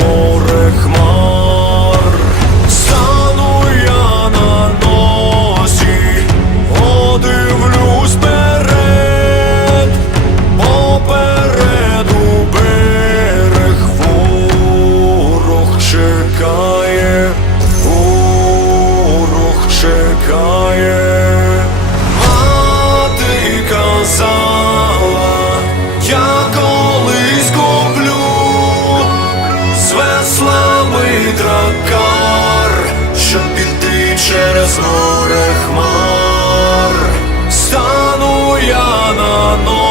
море хмар, стану я на носі, одивлюсь перед, попереду берег ворог чекає, ворог чекає. гідрокар, щоб піти через море хмар, стану я на ночь.